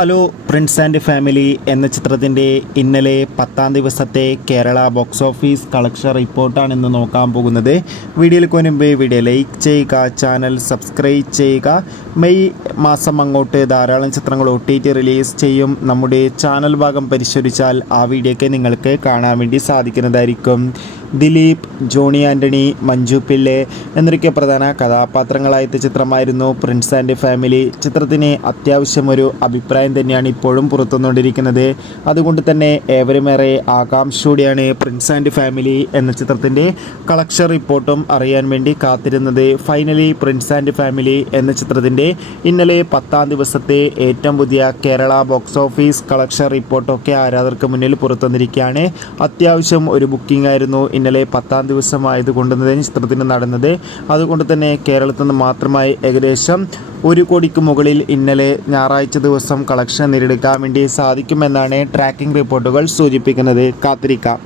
Hello Prince and family എന്ന ചിത്രത്തിൻ്റെ ഇന്നലെ 10-ാം ദിവസത്തെ കേരള ബോക്സ് ഓഫീസ് കളക്ഷൻ റിപ്പോർട്ടാണ് ഇന്ന് നോക്കാൻ പോകുന്നത്. വീഡിയോയിൽ മുൻപ് വീഡിയോ ലൈക്ക് ചെയ്യുക, ചാനൽ സബ്സ്ക്രൈബ് ചെയ്യുക. മെയ് മാസം അങ്ങോട്ട് ധാരാളം ചിത്രങ്ങൾ OTT റിലീസ് ചെയ്യും. നമ്മുടെ ചാനൽ ഭാഗം പരിശോധിച്ചാൽ ആ വീഡിയോയ്ക്ക് നിങ്ങൾക്ക് കാണാൻ വേണ്ടി സാധിക്കുന്നതായിരിക്കും. ദിലീപ്, ജോണി ആൻ്റണി, മഞ്ജു പിള്ളെ എന്നൊക്കെ പ്രധാന കഥാപാത്രങ്ങളായ ചിത്രമായിരുന്നു പ്രിൻസ് ആൻഡ് ഫാമിലി. ചിത്രത്തിന് അത്യാവശ്യം ഒരു അഭിപ്രായം തന്നെയാണ് ഇപ്പോഴും പുറത്തുവന്നുകൊണ്ടിരിക്കുന്നത്. അതുകൊണ്ട് തന്നെ ഏവരുമേറെ ആകാംക്ഷയോടെയാണ് പ്രിൻസ് ആൻഡ് ഫാമിലി എന്ന ചിത്രത്തിൻ്റെ കളക്ഷൻ റിപ്പോർട്ടും അറിയാൻ വേണ്ടി കാത്തിരുന്നത്. ഫൈനലി പ്രിൻസ് ആൻഡ് ഫാമിലി എന്ന ചിത്രത്തിൻ്റെ ഇന്നലെ 10-ാം ദിവസത്തെ ഏറ്റവും പുതിയ കേരള ബോക്സ് ഓഫീസ് കളക്ഷൻ റിപ്പോർട്ടൊക്കെ ആരാധകർക്ക് മുന്നിൽ പുറത്തുവന്നിരിക്കുകയാണ്. അത്യാവശ്യം ഒരു ബുക്കിംഗ് ആയിരുന്നു ഇന്നലെ 10-ാം ദിവസമായതുകൊണ്ട് ചിത്രത്തിന് നടന്നത്. അതുകൊണ്ട് തന്നെ കേരളത്തിൽ നിന്ന് മാത്രമായി ഏകദേശം 1 കോടിക്ക് മുകളിൽ ഇന്നലെ ഞായറാഴ്ച ദിവസം കളക്ഷൻ നേടിയെടുക്കാൻ വേണ്ടി സാധിക്കുമെന്നാണ് ട്രാക്കിംഗ് റിപ്പോർട്ടുകൾ സൂചിപ്പിക്കുന്നത്. കാത്തിരിക്കാം.